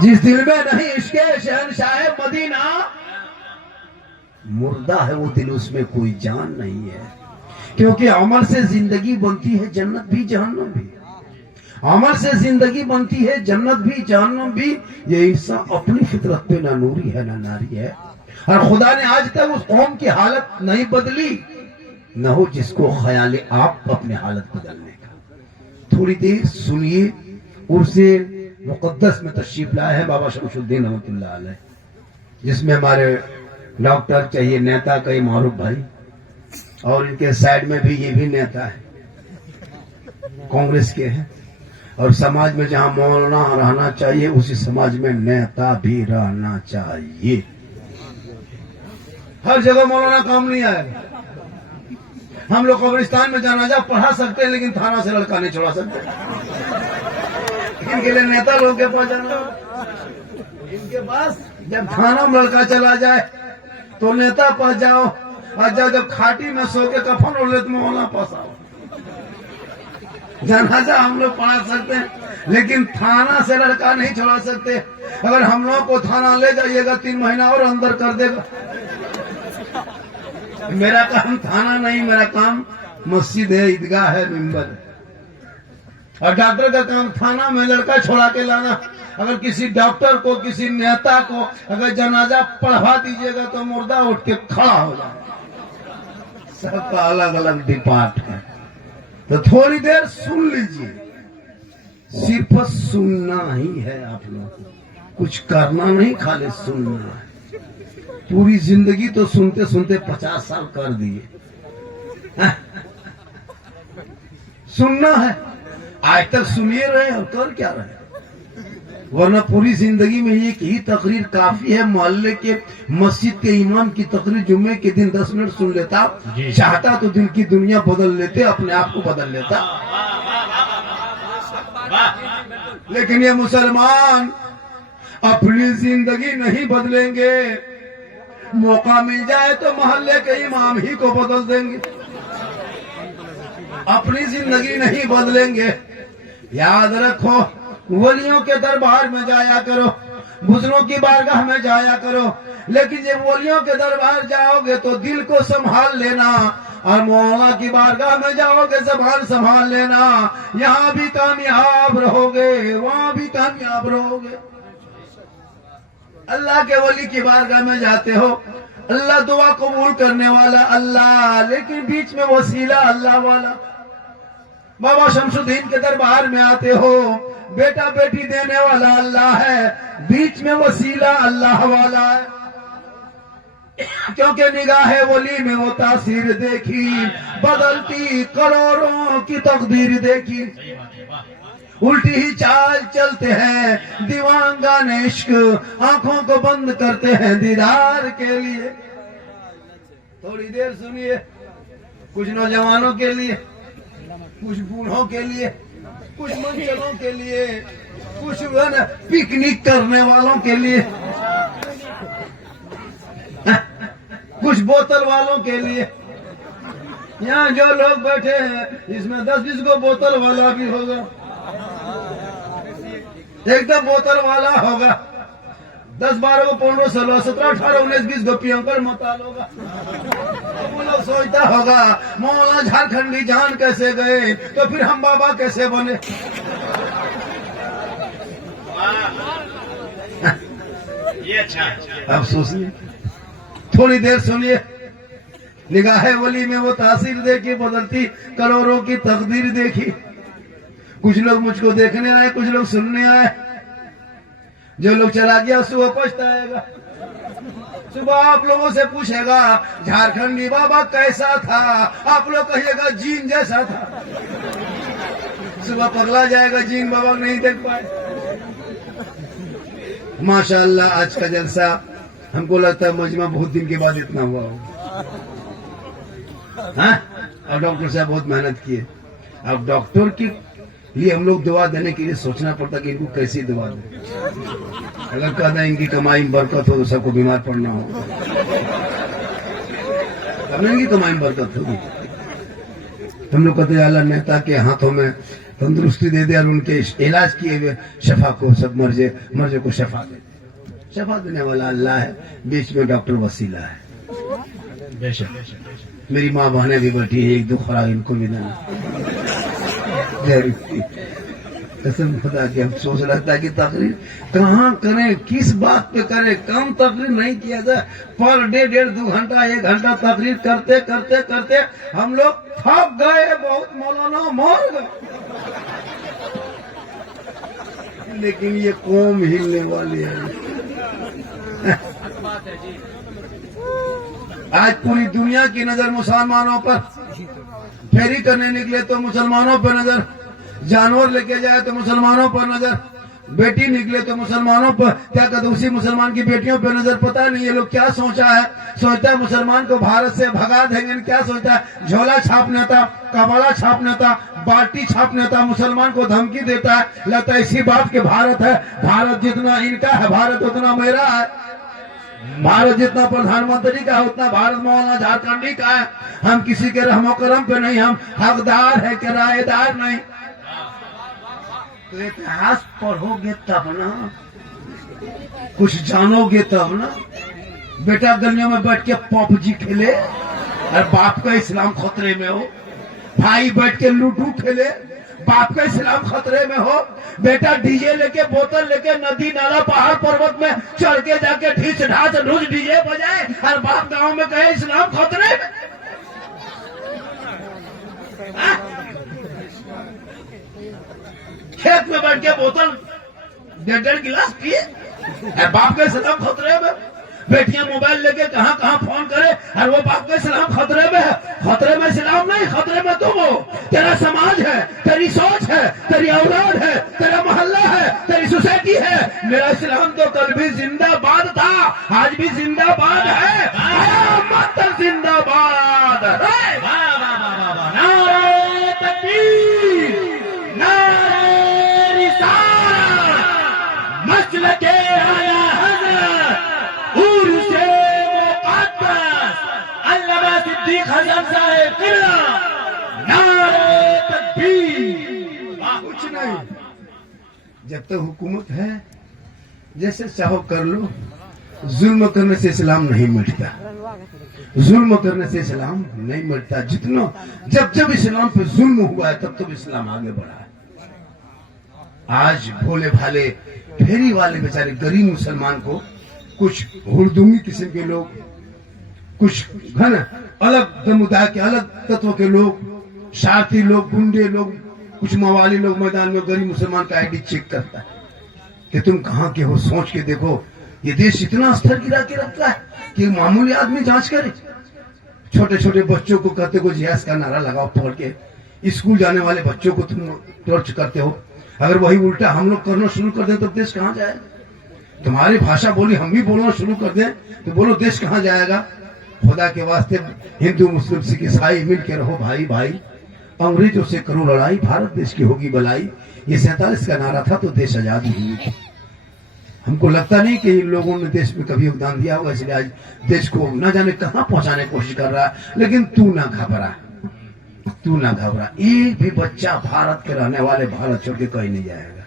जिस दिल में नहीं इश्क शहनशाह मदीना, मुर्दा है वो दिल, उसमें कोई जान नहीं है। क्योंकि अमल से जिंदगी बनती है जन्नत भी जहन्नम भी, अमल से जिंदगी बनती है जन्नत भी जहन्नम भी। ये इंसान अपनी फितरत पे ना नूरी है ना नारी है। और खुदा ने आज तक उस कौम की हालत नहीं बदली, न हो जिसको ख्याल आप अपने हालत बदलने का। थोड़ी देर सुनिए, उर्से मुकद्दस में तशरीफ लाए हैं बाबा शमशुद्दीन रहमतुल्लाह अलैह, जिसमें हमारे डॉक्टर चाहिए नेता कई मारूफ भाई, और इनके साइड में भी ये भी नेता है, कांग्रेस के हैं। और समाज में जहां मौलाना रहना चाहिए उसी समाज में नेता भी रहना चाहिए। हर जगह मौलाना काम नहीं आएगा। हम लोग कब्रिस्तान में जनाजा पढ़ा सकते हैं लेकिन थाना से लड़का नहीं छोड़ा सकते। इनके लिए नेता लोग के पास जाना, इनके पास जब थाना में लड़का चला जाए तो नेता पास जाओ, और जब खाटी में सो के कफन उड़ ले तो मौलाना पास आओ। जनाजा हम लोग पढ़ा सकते हैं लेकिन थाना से लड़का नहीं छोड़ा सकते। अगर हम लोग को थाना ले जाइएगा 3 महीना और अंदर कर देगा। मेरा काम थाना नहीं, मेरा काम मस्जिद है, ईदगाह है, मिंबर है। और डॉक्टर का काम थाना में लड़का छोड़ा के लाना। अगर किसी डॉक्टर को, किसी नेता को अगर जनाजा पढ़वा दीजिएगा तो मुर्दा उठ के खड़ा हो जाए। सबका अलग अलग डिपार्ट है। तो थोड़ी देर सुन लीजिए, सिर्फ सुनना ही है। आप लोग को कुछ करना नहीं, खाली सुनना है। पूरी जिंदगी तो सुनते सुनते 50 साल कर दिए। सुनना है, आज तक सुनिए रहे और कर क्या रहे, वरना पूरी जिंदगी में एक ही तकरीर काफी है। मोहल्ले के मस्जिद के इमाम की तकरीर जुम्मे के दिन 10 मिनट सुन लेता, चाहता तो दिल की दुनिया बदल लेते, अपने आप को बदल लेता। लेकिन ये मुसलमान अपनी जिंदगी नहीं बदलेंगे। मौका मिल जाए तो मोहल्ले के इमाम ही को बदल देंगे, अपनी जिंदगी नहीं बदलेंगे। याद रखो, वलियों के दरबार में जाया करो, बुजुर्गों की बारगाह में जाया करो, लेकिन जब वलियों के दरबार जाओगे तो दिल को संभाल लेना, और मौला की बारगाह में जाओगे ज़बान संभाल लेना। यहाँ भी कामयाब रहोगे, वहाँ भी कामयाब रहोगे। अल्लाह के वली की बारगाह में जाते हो, अल्लाह दुआ कबूल करने वाला अल्लाह, लेकिन बीच में वसीला अल्लाह वाला। बाबा शमशुद्दीन के दरबार में आते हो, बेटा बेटी देने वाला अल्लाह है, बीच में वसीला अल्लाह वाला है। क्योंकि निगाह वली में वो तासीर देखी, बदलती करोड़ों की तकदीर देखी। उल्टी ही चाल चलते हैं दीवानगान इश्क, आंखों को बंद करते हैं दीदार के लिए। थोड़ी देर सुनिए, कुछ नौजवानों के लिए, कुछ बूढ़ों के लिए, कुछ मंचलों के लिए, कुछ पिकनिक करने वालों के लिए, कुछ बोतल वालों के लिए। यहाँ जो लोग बैठे हैं इसमें 10-20 को बोतल वाला भी होगा, एकदम बोतल वाला होगा। 10-12 को 15 16 17 18 19 20 को पियंकर मोताल होगा। वो लोग सोचता होगा मौला झारखंडी जान कैसे गए, तो फिर हम बाबा कैसे बने। ये अच्छा। अब सोचिए, थोड़ी देर सुनिए। निगाह वली में वो तासीर देखी, बदलती करोड़ों की तकदीर देखी। कुछ लोग मुझको देखने आए, कुछ लोग सुनने आए। जो लोग चला गया सुबह पछताएगा। सुबह आप लोगों से पूछेगा झारखंडी बाबा कैसा था, आप लोग कहिएगा जीन जैसा था। सुबह पगला जाएगा, जीन बाबा नहीं देख पाए। माशाअल्लाह आज का जलसा हमको लगता है मजमा बहुत दिन के बाद इतना हुआ हो। हाँ? और डॉक्टर साहब बहुत मेहनत किए। अब डॉक्टर के लिए हम लोग दवा देने के लिए सोचना पड़ता कि इनको कैसी दवा दें। अगर कहना इनकी कमाई में बरकत हो तो सबको बीमार पड़ना हो, तब इनकी कमाई में बरकत होगी। हम लोग कहते हैं अल्लाह नेता के हाथों में तंदुरुस्ती दे दे और उनके इलाज किए हुए शफा को, सब मर्जे को शफा दे। शफा देने वाला अल्लाह है, बीच में डॉक्टर वसीला है। मेरी माँ बहनें भी बैठी है, एक दो खुराक इनको भी देना। कसम खुदा की, हम सोच रहा था कि तकरीर कहाँ करें, किस बात पे करें, कम तकरीर नहीं किया जाए। पर डे 1.5-2 घंटा 1 घंटा तकरीर करते करते करते हम लोग थक गए, बहुत मौलाना मर गए। लेकिन ये कौम हिलने वाली है। आज पूरी दुनिया की नजर मुसलमानों पर, फेरी करने निकले तो मुसलमानों पर नजर, जानवर लेके जाए तो मुसलमानों पर नजर, बेटी निकले तो मुसलमानों पर, क्या कहते उसी मुसलमान की बेटियों पर नजर। पता नहीं ये लोग क्या सोचा है, सोचता है मुसलमान को भारत से भगा देंगे। क्या सोचता है, झोला छापने था, कबाड़ा छापने था, बाल्टी छापने था, मुसलमान को धमकी देता है। लगता है इसी बात के भारत है, भारत जितना इनका है भारत उतना मेरा है, भारत जितना प्रधानमंत्री का है उतना भारत मौलाना झारखंडी का है। हम किसी के रहमो करम पे नहीं, हम हकदार है, किराएदार नहीं। तो इतिहास पढ़ोगे तब ना, कुछ जानोगे तब ना। बेटा गलियों में बैठ के पबजी खेले और बाप का इस्लाम खतरे में हो, भाई बैठ के लूडो खेले, बाप का इस्लाम खतरे में हो। बेटा डीजे लेके, बोतल लेके नदी नाला पहाड़ पर्वत में चढ़ के जाके ढीस ढास रोज डीजे बजाए और बाप गांव में कहे इस्लाम खतरे में। खेत में बैठ के बोतल 1.5 गिलास पिए और बाप का इस्लाम खतरे में। बेटियां मोबाइल लेके कहां कहां फोन करे और वो बाप का इस्लाम खतरे में है। खतरे में इस्लाम नहीं, खतरे में तुम हो, तेरा समाज है, तेरी सोच है, तेरी औलाद है, तेरा मोहल्ला है, तेरी सोसाइटी है। मेरा इस्लाम तो कल भी जिंदाबाद था, आज भी जिंदाबाद है, मत जिंदाबाद। नारे तकबीर, नारे रिसालत, मसलके आला हज़रत उर्से मुक़द्दस अल्लामा सिद्दीक़ हसन साहब किबला, नारे तकबीर। कुछ नहीं, जब तक हुकूमत है जैसे चाहो कर लो। जुल्म करने से इस्लाम नहीं मिटता, जुल्म करने से इस्लाम नहीं मिटता। जितना जब जब इस्लाम पे जुल्म हुआ है तब तब इस्लाम आगे बढ़ा है। आज भोले भाले फेरी वाले बेचारे गरीब मुसलमान को कुछ हुड़दुमी किस्म के लोग, कुछ घन अलग समुदाय के अलग तत्व के लोग, शार्थी लोग, गुंडे लोग, कुछ मवाली लोग मैदान में गरीब मुसलमान का आईडी चेक करता है कि तुम कहां के हो। सोच के देखो, ये देश इतना स्तर गिरा के रखता है कि मामूली आदमी जांच करे। छोटे छोटे बच्चों को कहते को जिहाद का नारा लगाओ पकड़ के, स्कूल जाने वाले बच्चों को तुम टॉर्च करते हो। अगर वही उल्टा हम लोग करना शुरू कर दें तो देश कहां जाएगा? तुम्हारी भाषा बोली हम भी बोलना शुरू कर दें तो बोलो देश कहां जाएगा? खुदा के वास्ते हिंदू मुस्लिम सिख ईसाई मिल के रहो भाई भाई, अंग्रेजों से करो लड़ाई, भारत देश की होगी भलाई। ये 47 का नारा था तो देश आजाद हुई थी। हमको लगता नहीं कि इन लोगों ने देश में कभी योगदान दिया होगा, इसलिए आज देश को न जाने कहां पहुंचाने की कोशिश कर रहा है। लेकिन तू ना घबरा, तू ना घबरा। एक भी बच्चा भारत के रहने वाले भारत छोड़ के कहीं नहीं जाएगा।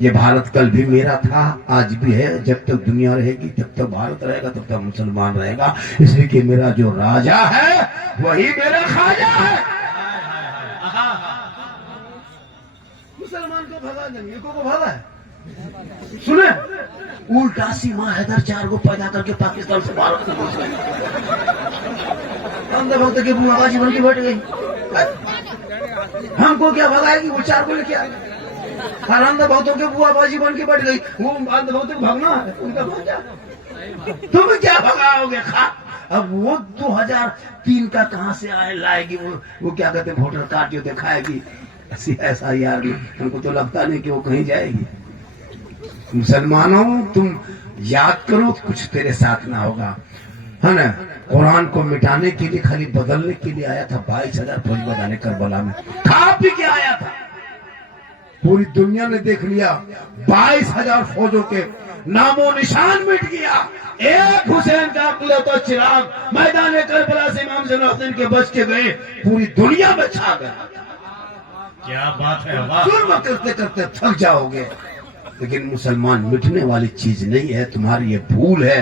ये भारत कल भी मेरा था, आज भी है, जब तक दुनिया रहेगी तब तक भारत रहेगा, तब तक मुसलमान रहेगा। इसलिए कि मेरा जो राजा है वही मेरा खाजा है। मुसलमान को भगा देंगे, को भगा है। सुने, उल्टा सीमा हैदर 4 को पैदा करके पाकिस्तान से भारत को घुस गए। अंदर भक्त की बुआबाजी बन के बैठ गई। हमको क्या भगाएगी? वो 4 को लेके आ गई। और अंध भक्तों के बुआबाजी बन के बैठ गई। वो अंध भक्तों को भगना है, उनका भाग जा। तुम क्या भगाओगे? खा अब वो 2003 का कहां से आए लाएगी? वो क्या कहते हैं, वोटर कार्ड जो दिखाएगी ऐसा यार, हमको तो लगता नहीं कि वो कहीं जाएगी। मुसलमानों तुम याद करो, कुछ तेरे साथ ना होगा, है ना। कुरान को मिटाने के लिए, खाली बदलने के लिए आया था। 22,000 फौज बधाने करबला में खा पी के आया था। पूरी दुनिया ने देख लिया, 22,000 फौजों के नामो निशान मिट गया। एक हुसैन का अकलौता चिराग मैदान करबला से इमाम ज़ैनुल के बच के गए, पूरी दुनिया में छा गया। क्या बात है, वाह। जुल्म करते करते थक जाओगे, लेकिन मुसलमान मिटने वाली चीज नहीं है, तुम्हारी ये भूल है।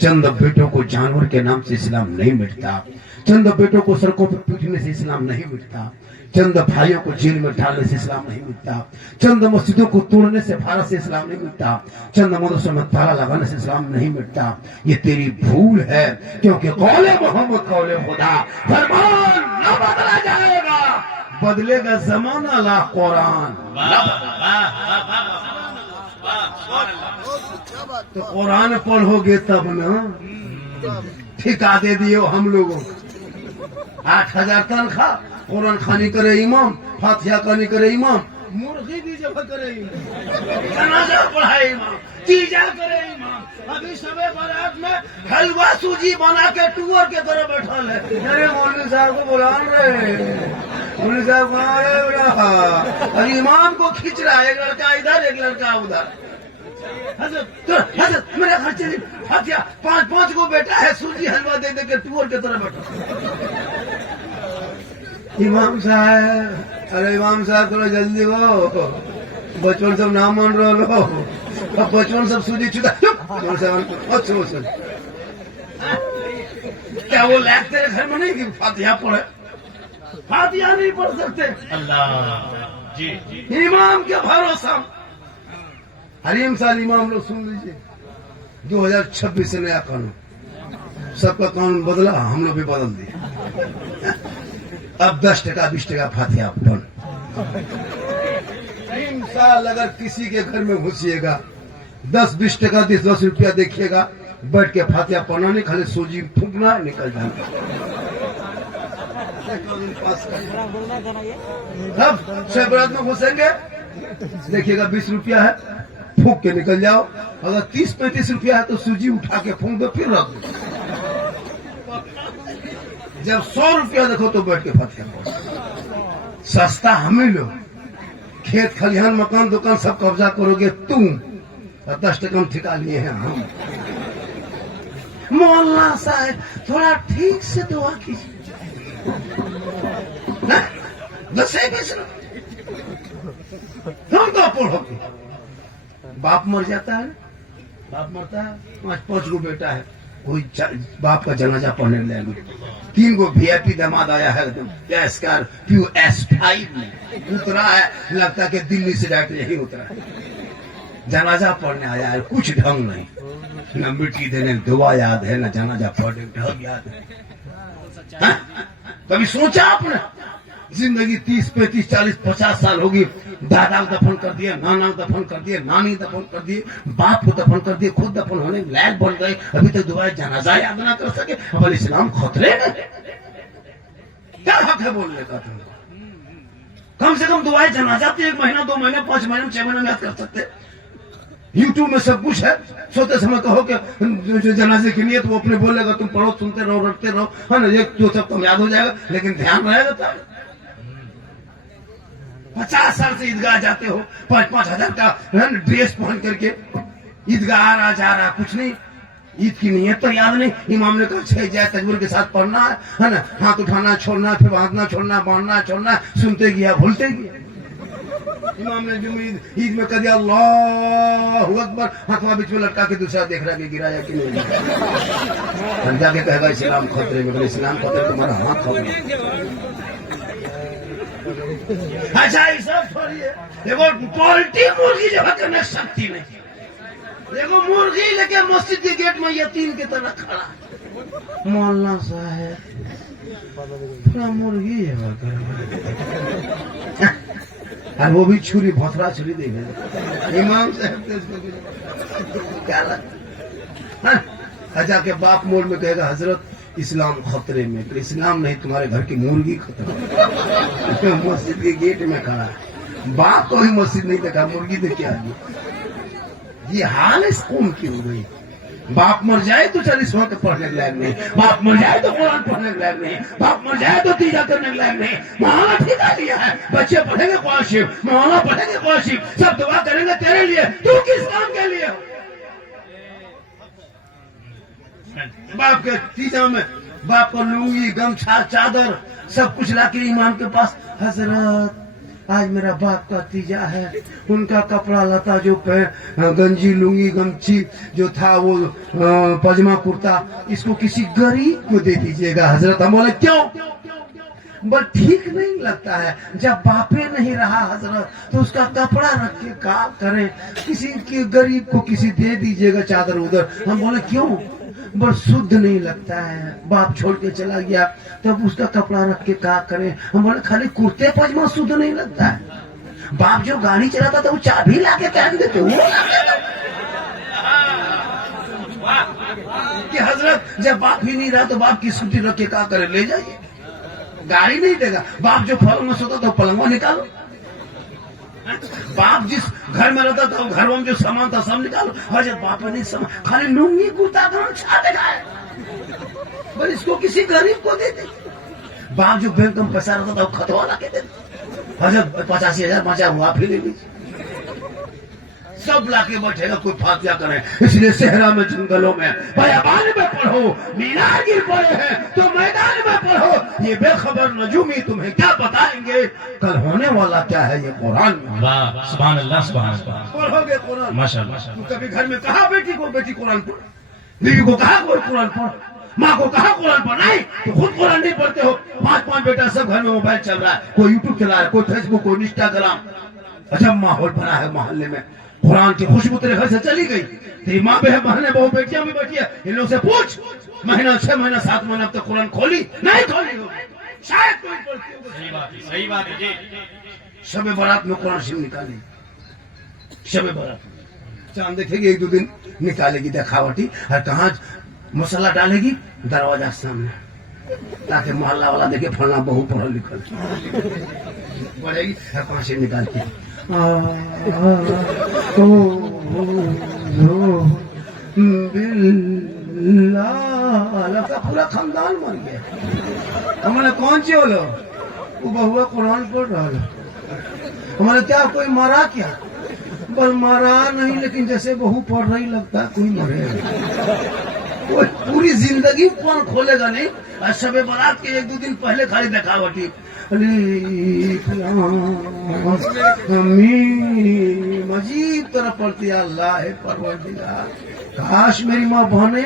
चंद बेटों को जानवर के नाम से इस्लाम नहीं मिटता, चंद बेटों को सड़कों पर पीटने से इस्लाम नहीं मिटता, चंद भाइयों को जेल में डालने से इस्लाम नहीं मिटता, चंद मस्जिदों को तोड़ने से भारत से इस्लाम नहीं मिटता, चंद मदरसों में ताला लगाने से इस्लाम नहीं मिटता। ये तेरी भूल है, क्योंकि कौले मोहम्मद कौले खुदा, फरमान न बदला जाएगा, बदलेगा जमाना ला कुरान। तो कुरान पढ़ोगे तब ना, ठिका दे दियो हम लोगों 8,000 तनख्वाह, कुरान खानी करे इमाम, फातिहा खानी करे इमाम, मुर्गी भी जब करे इमाम, जनाजा पढ़ाए इमाम, तीजा करे इमाम। अभी सबे बारात में हलवा सूजी बना के टूअर के तरह बैठा है। अरे मौलवी साहब को बुला रहे, मौलवी साहब कहाँ है? अरे इमाम को खींच रहा है, एक लड़का इधर एक लड़का उधर। हजरत मेरे घर चली फातिहा, 5 को बेटा है, सूजी हलवा दे दे के टूअर के तरह बैठा। इमाम साहब, अरे इमाम साहब थोड़ा जल्दी हो, बचपन सब नाम मान रहे लो, अब बचपन सब सूजी छुदा। क्या वो लैक तेरे घर में नहीं कि फातिहा पढ़े? फातिहा नहीं पढ़ सकते। अल्लाह जी जी। इमाम के भरोसा। हरीम साल इमाम लोग सुन लीजिए, 2026 से नया कानून, सबका कानून बदला, हम लोग भी बदल दिए। अब 10 टका 20 टका फातिहा बंद। 3 साल अगर किसी के घर में घुसिएगा, 10-20 टका 10 रुपया देखिएगा, बैठ के फातिहा पढ़ना नहीं, खाली सूजी फूकना, निकल जाना। अब शहबरात में घुसेंगे, देखिएगा 20 रुपया है, फूक के निकल जाओ। अगर 30-35 रुपया है तो सूजी उठा के फूक दो, फिर रख दो। जब 100 रुपया देखो तो बैठ के फातिहा पढ़ो। सस्ता हमें लो, खेत खलिहान मकान दुकान सब कब्जा करोगे तुम, 10 टका ठिका लिए हैं हम। मौलाना साहब थोड़ा ठीक से दुआ कीजिए, 10-20 हम तो पढ़ोगे। बाप मर जाता है, बाप मरता है, 5 को बेटा है, कोई बाप का जनाजा पढ़ने लगे, 3 को VIP दामाद आया है, एकदम स्कॉर्पियो S5 में उतरा है, लगता है कि दिल्ली से डायरेक्ट यही उतरा है, जनाजा पढ़ने आया है। कुछ ढंग नहीं, न मिट्टी देने दुआ याद है, न जनाजा पढ़ने ढंग याद है। कभी सोचा आपने? जिंदगी 30-35-40-50 साल होगी, दादा को दफन कर दिए, नाना को दफन कर दिए, नानी दफन कर दिए, बाप को दफन कर दिए, खुद दफन होने लायक बन गए, अभी तक दुआ जनाजा याद ना कर सके। अब इस्लाम खतरे में, क्या हक है बोलने का? तुम कम से कम दुआएं जनाजा तो 1 महीना 2 महीने 5 महीने 6 महीने में याद कर सकते। यूट्यूब में सब कुछ है, सोते समय कहो कि जनाजे की नियत, वो अपने बोलेगा, तुम पढ़ो, सुनते रहो, रटते रहो, है ना, ये जो सब तुम याद हो जाएगा, लेकिन ध्यान रहेगा तब। 50 साल से ईदगाह जाते हो, 5-5 हजार का ड्रेस पहन करके ईदगाह आ रहा जा रहा, कुछ नहीं, ईद की नियत तो याद नहीं। इमाम ने कहा 6 जाए तकबीर के साथ पढ़ना है ना, हाथ उठाना छोड़ना, फिर बांधना छोड़ना, बांधना छोड़ना, सुनते गया भूलते गया। इमाम ने जो ईद में कह दिया अल्लाहु अकबर, हाथवा बीच में लटका के दूसरा देख रहा है कि गिराया कि नहीं। जाके कहेगा इस्लाम खतरे में, इस्लाम खतरे, तुम्हारा हाथ खतरे। अच्छा ये सब छोड़िए, देखो पोल्ट्री मुर्गी जो करने शक्ति नहीं, देखो मुर्गी लेके मस्जिद के गेट में यतीम की तरह खड़ा। मौलाना साहब थोड़ा मुर्गी और वो भी छुरी भोसरा छुरी देंगे इमाम साहब क्या लगता। अच्छा के बाप मोल में कहेगा हजरत इस्लाम खतरे में, तो इस्लाम नहीं, तुम्हारे घर की मुर्गी खतरे में। मस्जिद के गेट में खड़ा है, बाप को ही मस्जिद नहीं देखा, मुर्गी देख के आ गई। ये हाल इस कौम की हो गई। बाप मर जाए तो 40वां के पढ़ने के लायक नहीं, बाप मर जाए तो कुरान पढ़ने के लायक नहीं, बाप मर जाए तो तीजा करने के लायक नहीं। मौलाना ठिका लिया है, बच्चे पढ़ेंगे कुरान शरीफ, मौलाना पढ़ेंगे कुरान शरीफ, सब दुआ करेंगे तेरे लिए, तू किस काम के लिए? बाप के तीजा में बाप को लुंगी गमछा चादर सब कुछ लाके इमाम के पास, हजरत आज मेरा बाप का तीजा है, उनका कपड़ा लता जो गंजी लुंगी गमछी जो था वो पजामा कुर्ता, इसको किसी गरीब को दे दीजिएगा हजरत। हम बोले क्यों? बस ठीक नहीं लगता है, जब बापे नहीं रहा हजरत तो उसका कपड़ा रख के काम करें, किसी के गरीब को किसी दे दीजिएगा चादर उधर। हम बोले क्यों? बस शुद्ध नहीं लगता है, बाप छोड़ के चला गया तब उसका कपड़ा रख के क्या करें। हम बोले खाली कुर्ते पजामा शुद्ध नहीं लगता है, बाप जो गाड़ी चलाता था वो चाबी ला के पहन देते वो कि हजरत जब बाप ही नहीं रहा तो बाप की स्कूटी रख के क्या करे, ले जाइए, गाड़ी नहीं देगा। बाप जो पलंग में सोता था पलंगवा निकालो, बाप जिस घर में रहता था घर में जो सामान था सब निकालो। हजरत बाप ने नहीं सामान, खाली लुंगी कुर्ता गमछा दिखाए, बस इसको किसी गरीब को दे दे। बाप जो बैंक में पैसा रहता था वो खतवा ला के दे दे। हजरत 85,000 बचा हुआ आप ही ले लीजिए, सब लाके बैठेगा, कोई फातिया करे। इसलिए सहरा में जंगलों में बयाबान में पढ़ो, मीनार गिर पड़े हैं तो मैदान में पढ़ो, ये बेखबर नजूमी तुम्हें क्या बताएंगे कल होने वाला क्या है ये कुरान में। वाह सुभान अल्लाह सुभान अल्लाह। पढ़ोगे कुरान माशाअल्लाह। तो कभी घर में कहा बेटी को बेटी कुरान पढ़, बीवी को कहा कोई कुरान पढ़, माँ को कहा कुरान पढ़, नहीं तो खुद कुरान नहीं पढ़ते हो। 5-5 बेटा सब घर में मोबाइल चल रहा है, कोई यूट्यूब चला रहा है, कोई फेसबुक, कोई इंस्टाग्राम। अच्छा माहौल बना है मोहल्ले में, कुरान की खुशबू तेरे घर से चली गई, तेरी माँ बहनें बहू बेटियां भी बैठी है, इन लोग से पूछ महीना 6 महीना 7 महीना अब तक कुरान खोली नहीं खोली हो, शायद कोई पढ़ती हो। सही बात है जी। शबे बारात में कुरान शरीफ निकाली, शबे बारात चांद देखेगी 1-2 दिन निकालेगी दिखावटी, और कहा मसाला डालेगी दरवाजा सामने, ताकि मोहल्ला वाला देखे फलना बहु पढ़ल लिखल बढ़ेगी, कहाँ से निकालती का पूरा खानदान मर गया। हमारे कौन से होलो वो बहुआ कुरान पढ़ रहा है, हमारे क्या कोई मरा क्या? बस मरा नहीं, लेकिन जैसे बहू पढ़ रही लगता है कोई मरे। कोई पूरी जिंदगी कौन खोलेगा नहीं, और शबे बारात के 1-2 दिन पहले खाली दिखावटी अजीब तरह पढ़ती अल्लाह है परवरदिगार। काश मेरी माँ बहने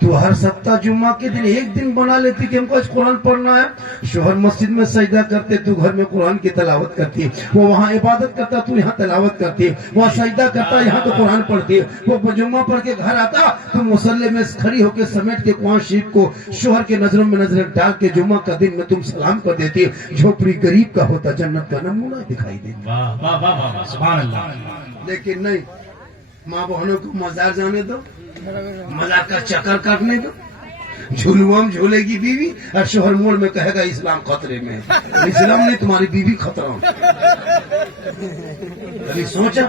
तू हर सप्ताह जुम्मा के दिन एक दिन बना लेती कि हमको आज कुरान पढ़ना है। शोहर मस्जिद में सजदा करते, तू घर में कुरान की तलावत करती, वो वहाँ इबादत करता, तू यहाँ तलावत करती, वहाँ सजदा करता, यहाँ तो कुरान पढ़ती, वो जुम्मा पढ़ के घर आता, तू मुसल्ले में खड़ी होकर समेट के कुरान शरीफ को शोहर के नजरों में नजर डाल के जुम्मा का दिन में तुम सलाम कर देती। झोपड़ी गरीब का होता, जन्नत का नमूना दिखाई देती। वाह वाह वाह वाह सुभान अल्लाह। लेकिन नहीं, माँ बहनों को मजार जाने दो, मजार का चक्कर काटने दो, झुलुआ में झूलेगी बीवी और शोहर मोड़ में कहेगा इस्लाम खतरे में। इस्लाम नहीं, तुम्हारी बीवी खतरा में। कभी सोचा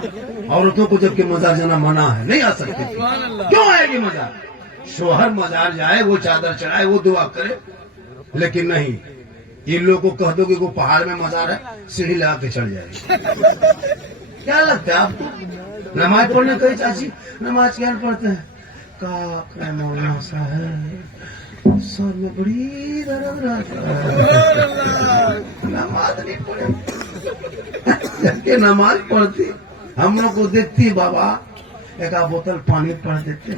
औरतों को जबकि मजार जाना मना है, नहीं आ सकती, क्यों आएगी मजार? शोहर मजार जाए, वो चादर चढ़ाए, वो दुआ करे, लेकिन नहीं, इन लोगों को कह दो कि वो पहाड़ में मजार है, सीढ़ी लगा के चढ़ जाएगी। क्या लगता है आपको? नमाज पढ़ने कही चाची नमाज क्या पढ़ते हैं, का मौलाना साहब सर में बड़ी दर्द रहता है, नमाज नहीं पढ़े। नमाज पढ़ती, हम लोग को देखती बाबा एक बोतल पानी पढ़ देते।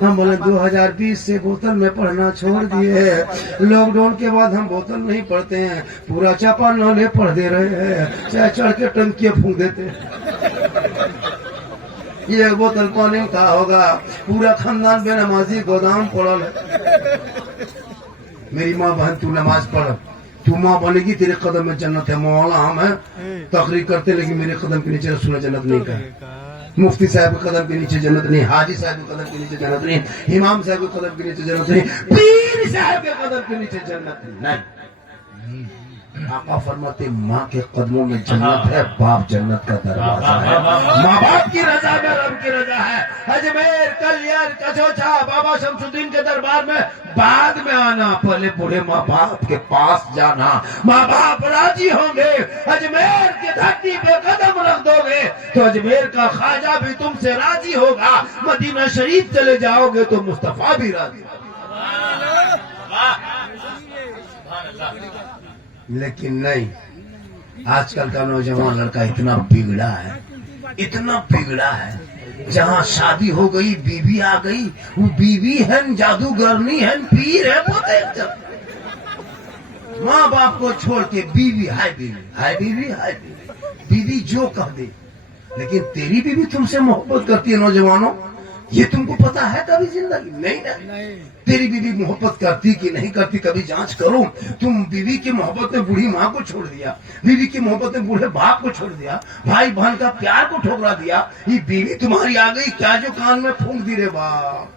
हम बोले 2020 से बोतल में पढ़ना छोड़ दिए, लॉकडाउन के बाद हम बोतल नहीं पढ़ते हैं, पूरा चापा नौले पढ़ दे रहे हैं, चाहे चढ़ के टंकियां फूंक देते। ये बोतल पानी का होगा, पूरा खानदान बेनमाजी गोदाम पड़ल है। मेरी माँ बहन तू नमाज पढ़, तू माँ बनेगी, तेरे कदम में जन्नत है। मौला हम है तकरीर करते, लेकिन मेरे कदम के नीचे रसूल जन्नत नहीं का, मुफ्ती साहब के कदम के नीचे जन्नत नहीं, हाजी साहब के कदम के नीचे जन्नत नहीं, इमाम साहब के कदम के नीचे जन्नत नहीं, पीर साहब के कदम के नीचे जन्नत नहीं। आका फरमाते माँ के कदमों में जन्नत है, बाप जन्नत का दरवाजा है। माँ बाप की रजा में रब की रजा है। अजमेर, कल्याण, कचौचा, बाबा शमसुद्दीन के दरबार में बाद में आना, पहले बूढ़े माँ बाप के पास जाना। माँ बाप राजी होंगे, अजमेर की धरती पे कदम रख दोगे तो अजमेर का ख्वाजा भी तुमसे राजी होगा। मदीना शरीफ चले जाओगे तो मुस्तफा भी राजी होगा। लेकिन नहीं, आजकल का नौजवान लड़का इतना बिगड़ा है, जहाँ शादी हो गई, बीवी आ गई, वो बीवी है जादूगरनी है, पीर है, पोते माँ बाप को छोड़ के बीवी हाय बीवी जो कह दे। लेकिन तेरी बीवी तुमसे मोहब्बत करती है नौजवानों, ये तुमको पता है कभी जिंदगी नहीं ना? तेरी बीवी मोहब्बत करती कि नहीं करती कभी जांच करो। तुम बीवी की मोहब्बत में बूढ़ी माँ को छोड़ दिया, बीवी की मोहब्बत में बूढ़े बाप को छोड़ दिया, भाई बहन का प्यार को ठुकरा दिया। ये बीवी तुम्हारी आ गई क्या जो कान में फूंक दी रे बाप।